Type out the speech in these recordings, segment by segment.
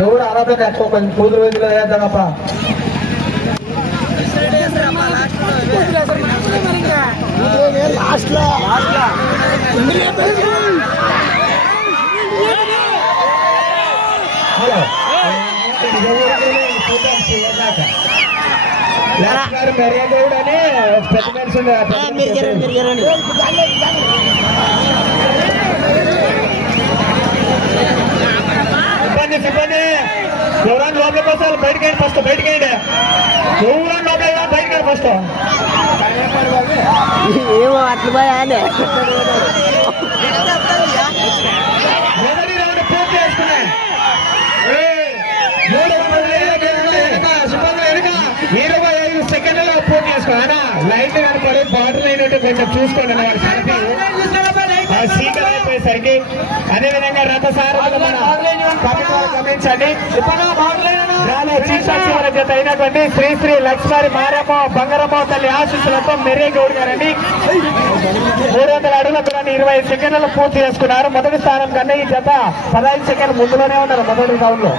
ఎవరు ఆరాధన ఎక్కువ కొంచెం కూతురు వేదిలో వేద్దామప్ప లాస్ట్ గారు మెరియగౌడ్ అని పెద్ద మనిషి ఉండే ఆ పెద్ద మీరు మనిషి జరగండి, మీరు జరగండి. సిబ్బంది సిబ్బంది. ఎవరైనా లోపలికి వస్తారు బయటకి ఫస్ట్ బయటకి ఎవరైనా లోపలికి రా, బయటకి ఫస్ట్ ఏమో అట్లా పోయా అని. మొదటి రౌండ్ పూర్తి చేసుకున్నాయి ఏయ్, మూడు వందల ఇరవై రెండు వెనుక, సిబ్బంది వెనుక ఇరవై ఐదు సెకండ్లలో పూర్తి చేసుకోవాలి లైట్ కనపడి బాటిల్ అయినట్టు కొంచెం చూసుకోండి అన్న వాడి సంగతి ఆ సీకర్ అయిపోయేసరికి అదే విధంగా రథసారథులు మన గమనించండి. జత అయినటువంటి శ్రీ శ్రీ లక్ష్మీ మారమ్మ బంగారమ్మ తల్లి ఆశీస్సులతో మెర్రే గౌడ్ గారండి. మూడు వందల అడుగుల దూరాన్ని ఇరవై ఐదు సెకండ్లలో పూర్తి చేసుకున్నారు. మొదటి స్థానం కన్నా ఈ జత పదహైదు సెకండ్లు ముందులోనే ఉన్నారు మొదటి రౌండ్లో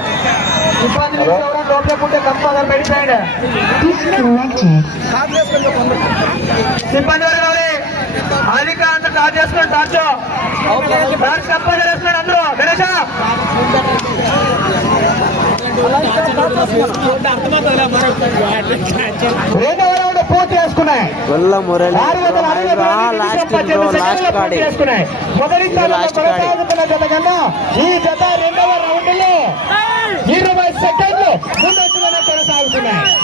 సిబ్బంది అధిక అంత టార్చ్ చేసుకోండి టార్చ్ కంపల్సరీ వేస్తున్నాడు అందరూ. గణేష రెండవ రౌండ్ పూర్తి చేసుకున్నాయి. మొదటి. కొనసాగుతున్న జత కన్నా ఈ జత రెండవ రౌండ్లో ఇరవై సెకండ్లు ముందంజలోనే కొనసాగుతున్నాయి.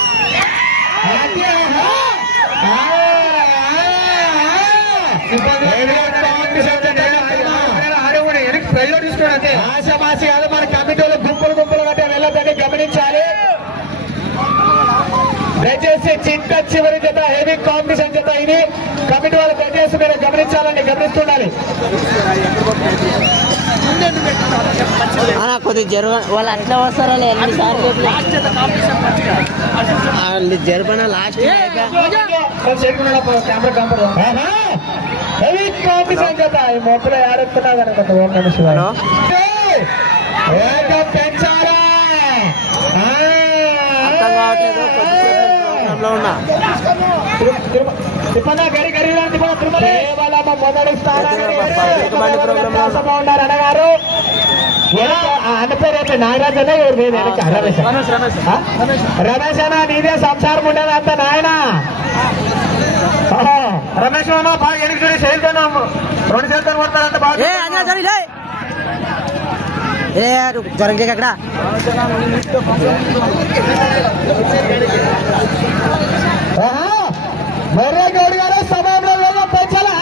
ఆశామాసి కాదు మన కమిటీలో గుంపులు గుంపులు కట్టే వెళ్ళొద్దని గమనించాలి. దయచేసి చింత చివరి జత హెవీ కాంపిటీషన్ జత ఇది. కమిటీ వాళ్ళు దయచేసి మీరు గమనించాలని గమనిస్తుండాలి. అన్న కొద్దిగా జరగ వాళ్ళు అట్లా వస్తారా ఎన్నిసార్లు వాళ్ళు జరపన లాస్ట్ హెవీ కాంపిటీషన్ జత ఈ మొక్కలు ఆడుతున్నా కనుక ఓం నమ శివాయ. హలో. ఏయ్! వేగం పెంచాలా? ఆ, అర్థం కావట్లేదు. కొద్దిసేపు ప్రోగ్రామ్లో ఉన్నా. తిరు- తిరుమ- తిప్పన్న గరి గరి రా తిప్పన్న తిరుమల. కేవలం మొదటి స్థానానికి పబ్లిక్ బండి ప్రోగ్రామ్లో వ్యత్యాసంగా ఉన్నారు అన్నగారు. అన్న పేరు ఏంటి? రమేష్? రమేష్ నీదే సంసారం ఉండేది అంత నాయన. రమేష్ అన్న బాగా ఎనికి చూడి చేస్తాను రెండు చేస్తాను కొడతారంట ఏ బాగా అన్నా సరే లే. ఏ జ్వరం చేక అక్కడ గౌడ్ గారు పెంచాలా?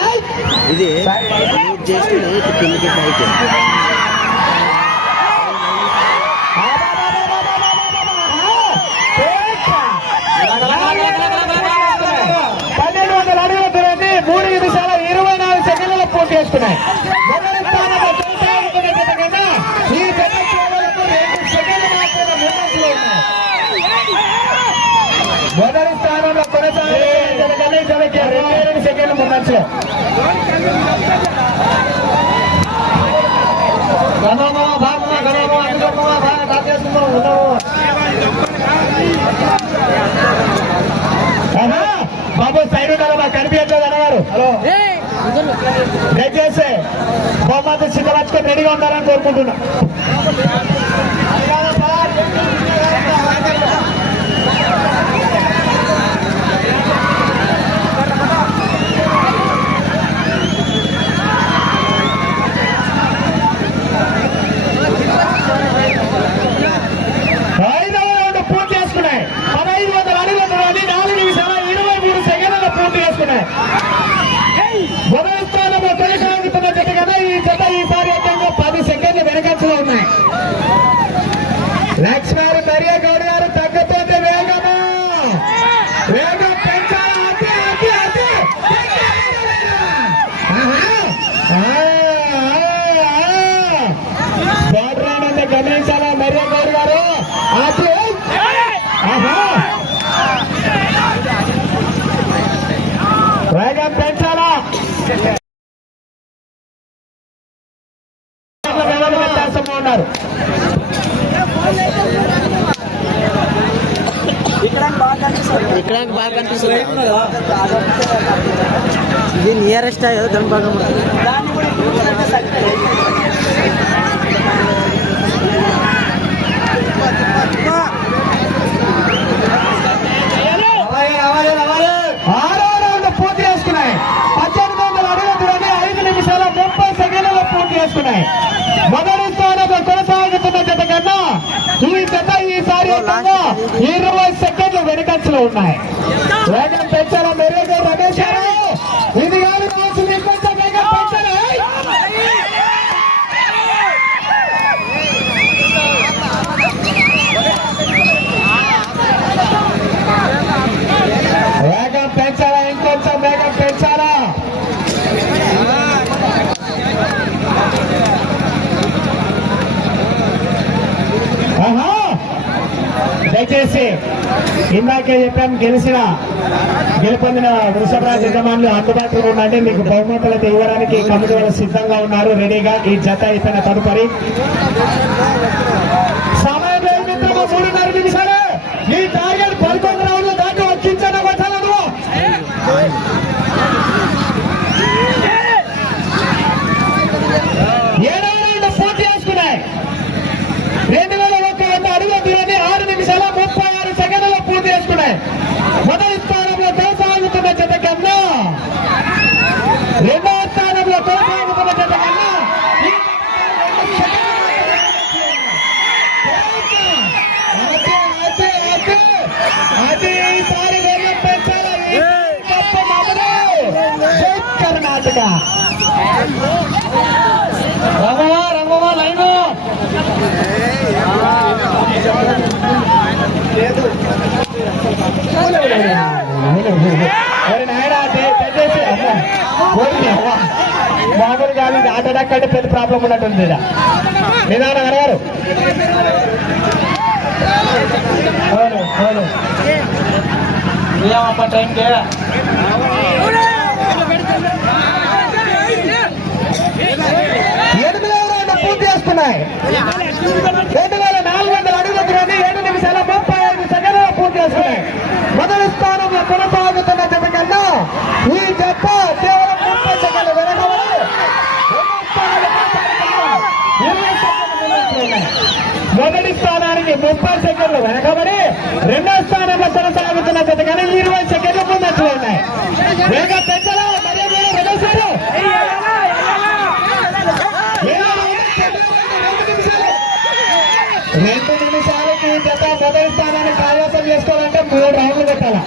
ఇది కిందకి పైకి పన్నెండు వందల అడుగుల దూరాన్ని మూడు నిమిషాల ఇరవై నాలుగు సెకండ్లలో పూర్తి చేసుకున్నాయి మొదటి స్థానంలో కొనసాగుతున్న జత కన్నా ఈ జత కేవలం రెండు సెకండ్లు మాత్రమే ముందంజలో ఉన్నాయి. మొదటి స్థానంలో కొనసాగుతున్న జత కన్నా ఈ జతకి రెండే రెండు సెకండ్లు ముందంజలో గణమా భాగమా గణమా భాగ ఆహా! బాబు సైడ్ ఉన్నారా కనిపించట్లేదు అన్నగారు హలో. దయచేసి బహుమతి సిద్ధపరచుకొని రెడీగా ఉండాలని కోరుకుంటున్నా. Ah! ఎక్కడానికి బాగా కనిపిస్తుంది. ఇది నియరెస్ట్ కదా దాని బాగా ఆరో రౌండ్ పూర్తి చేసుకున్నాయి. పద్దెనిమిది వందల అడుగుల దూరాన్ని ఐదు నిమిషాల ముప్పై సెకండ్లలో పూర్తి చేసుకున్నాయి. మొదటి స్థానంలో కొనసాగుతున్న జత కన్నా ఈ జత ఈసారి ఇరవై సెకండ్లు వెనుకంచలో ఉన్నాయి. వేగం పెంచాల మెరుగు రమేష్ గారు ఇది కాదు కావాల్సింది ఇంకొంచెం వేగం పెంచాలి వేగం పెంచాలా ఇంకొంచెం వేగం పెంచాలా? దయచేసి ఇందాకే చెప్పాను గెలిచిన గెలుపొందిన వృషభరాజ్ యజమానులు అందుబాటులో ఉండండి. మీకు బహుమతులు ఇవ్వడానికి కమిటీ సిద్ధంగా ఉన్నారు. రెడీగా ఈ జత ఇతర తదుపరి. సమయం మూడున్నర నిమిషాలు. మీ టార్గెట్ పదకొండు రౌండ్లు దాకా వచ్చించడం కొట్టాలను ఏడవ రౌండ్ పూర్తి చేసుకున్నాయి రెండు వేల ఒక్క వంద అడుగుల దూరాన్ని ఆరు నిమిషాల ముప్పై ఆరు సెకండ్లలో పూర్తి చేసుకున్నాయి మొదటి స్థానంలో కొనసాగుతున్న జత కన్నా రెండవ స్థానంలో కొనసాగుతున్న జత కన్నా ఈ అదే, అదే, అదే. అదే ఈసారి వేగం పెంచాలి. ఈ గొప్ప మామూలు. జై కర్ణాటక రంగమా రంగమా లైను ఒరే నాయనా, దే- దయచేసి, అమ్మో, పోయింది, అవ్వ. మామూలు కాదు కంటే పెద్ద ప్రాబ్లం ఉన్నట్టుంది ఈడ. నిదానం అడగారు అవును అవును. ఏమమ్మా టైంకి ఎనిమిదవ రౌండ్ పూర్తి చేసుకున్నాయి రెండు వేల నాలుగు వందల అడుగుల దూరాన్ని ఏడు నిమిషాల ముప్పై ఐదు సెకండ్లలో పూర్తి చేసుకున్నాయి మొదటి స్థానంలో కొనసాగుతున్న జత కన్నా ఈ జత కేవలం ముప్పై సెకండ్లు వెనకబడి రెండో స్థానంలో కొనసాగుతున్న ఇరవై సెకండ్లు ముందంజలో ఉన్నాయి. మొదటి స్థానానికి ముప్పై సెకండ్లు వెనకబడి రెండో స్థానంలో కొనసాగుతున్న జత కన్నా ఇరవై సెకండ్లు ముందంజలో ఉన్నాయి వేగ పెంచలో మరియు మీరు వెనసారు రెండు నిమిషాలకి ఈ జత మొదటి స్థానాన్ని కైవసం చేసుకోవాలంటే మూడు రౌండ్లు పెట్టాల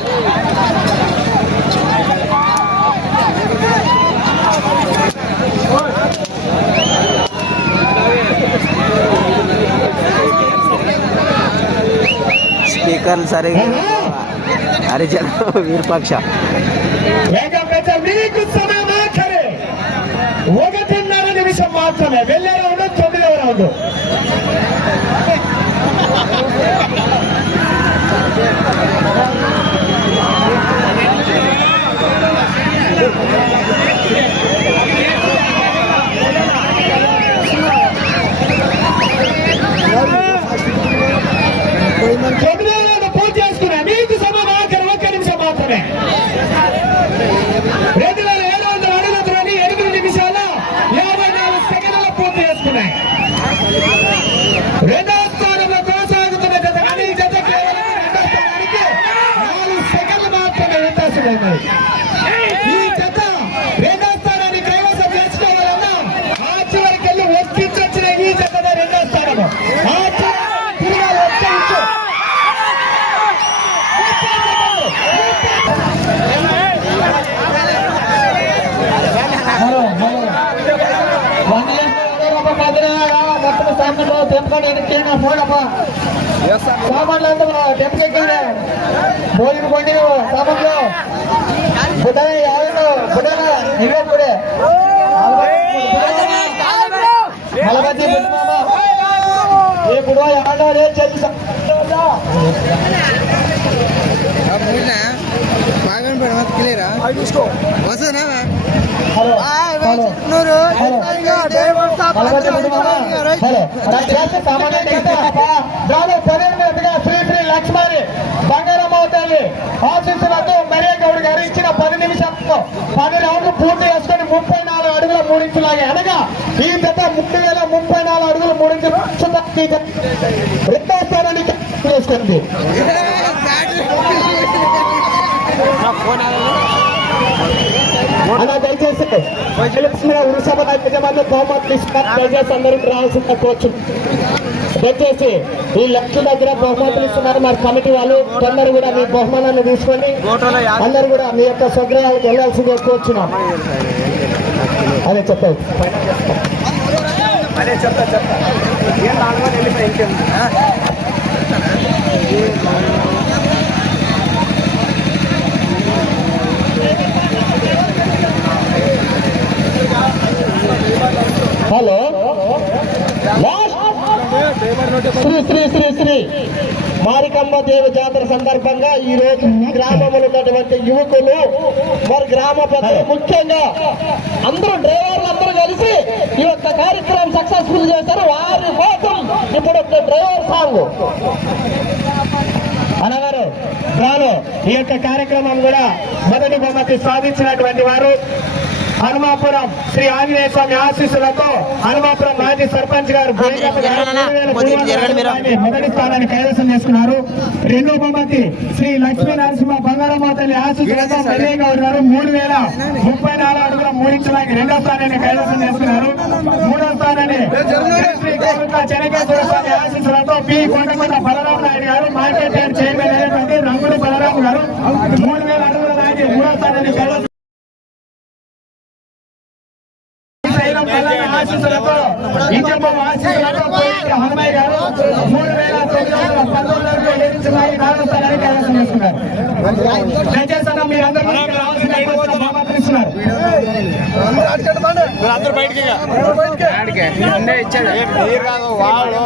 అధికారులు సరిగా హరిజన వీరపక్ష. వేగం ఒకటిన్నర నిమిషం మాత్రమే. వెళ్ళే రౌండ్ తొమ్మిదవ రౌండ్ తొమ్మిదవ రౌండ్ పూర్తి చేసుకున్నా మీకు సమయం ఆఖరి ఒక్క నిమిషం మాత్రమే రెండు వేల ఏడు వందల అడుగుల దూరాన్ని ఎనిమిది నిమిషాల యాభై నాలుగు సెకండ్ల పూర్తి రెండో స్థానంలో కొనసాగుతున్న జత కానీ జత కేవలం రెండో స్థానానికి నాలుగు సెకండ్లు మాత్రమే వ్యత్యాసం ఉన్నాయి ఈ జత రెండో స్థానాన్ని కైవసం చేసుకోవాలన్నా ఆ చివరికి ఒప్పించొచ్చిన ఈ జత రెండో స్థానము. ఆ చివరి ఒప్పించు ముప్పై సెకండ్లు. హలో హలో వన్ ఇయర్ పదినారా మొత్తం సామాన్లు తెంపుకొని ఎన్నికైనా ఫోనప్ప సామాన్లు అందరూ తెంపుకెక్కింది భోజన కొండి సామాన్లు బుడ్డ యాభై బుడ్డ ఇరవై కూడా నలభై ఏ బుడ్డ ఎవడో లేదు చేసి hello hello hello Shri Shri Lakshmani Bangaramma తల్లి ఆశిస్తున్నట్టు పది నిమిషాల్లో పది పూర్తి చేసుకొని ముప్పై నాలుగు అడుగులు మూడించులాగే అనగా ఈ జత ముప్పై వేల ముప్పై నాలుగు అడుగుల మూడించులు రెండో స్థానానికి చేసుకుంది. అలా దయచేసి గెలుపుతున్న వృషభ యజమానులు బహుమతులు ఇస్తున్నారు. దయచేసి అందరికి రావాల్సిన కోచు. దయచేసి ఈ లక్ష దగ్గర బహుమతులు ఇస్తున్నారు. మరి కమిటీ వాళ్ళు అందరూ కూడా మీ బహుమానాన్ని తీసుకొని అందరు కూడా మీ యొక్క స్వగ్రహాలకు వెళ్ళాల్సిందే కోరుచున్నాం అదే చెప్పారు అదే చెప్తా చెప్తా ఏం నాలుగు మంది వెళ్ళిపోయి ఇంకేం హలో శ్రీ శ్రీ శ్రీ శ్రీ మారికమ్మ దేవ జాతర సందర్భంగా ఈ రోజు గ్రామంలో ఉన్నటువంటి యువకులు మరి గ్రామ పెద్దలు ముఖ్యంగా అందరూ డ్రైవర్లు అందరూ కలిసి ఈ యొక్క కార్యక్రమం సక్సెస్ఫుల్ చేశారు. వారి కోసం ఇప్పుడు డ్రైవర్ సాంగ్ అనగారు రాను ఈ యొక్క కార్యక్రమం కూడా మొదటి బహుమతి సాధించినటువంటి వారు హనుమాపురం శ్రీ ఆంజనేయ స్వామి ఆశీస్సులతో హనుమాపురం మాజీ సర్పంచ్ గారు మొదటి స్థానాన్ని కైవసం చేసుకున్నారు. రెండో బహుమతి శ్రీ లక్ష్మీ నరసింహ బంగారమ్మ తల్లి ఆశీస్సులతో గౌడ్ గారు మూడు వేల ముప్పై నాలుగు అడుగుల మూడించడానికి రెండో స్థానాన్ని కైవసం చేసుకున్నారు. మూడో స్థానాన్ని శ్రీ కోరుక చెనకేశ్వర స్వామి ఆశీస్సులతో పి. కొండకొండ బలరాం నాయుడు గారు మార్కెట్ చైర్మన్ అయినటువంటి రంగుడు బలరాం గారు మూడు వేల అడుగుల నాటి మూడో స్థానాన్ని కైవసం ఆశీస్సులతో ఇంజమ్మ ఆశీస్సులతో పోయిన హనుమయ్య గారు మూడు వేల తొమ్మిది వందల పంతొమ్మిది వరకు ఎదిరించిన నాలుగు స్థానానికి కైవసం చేసుకున్నారు దయచేసి అన్న మీరందరూ బయటికి రావాల్సిన అందరూ బయటికి ఇచ్చాడు వాడు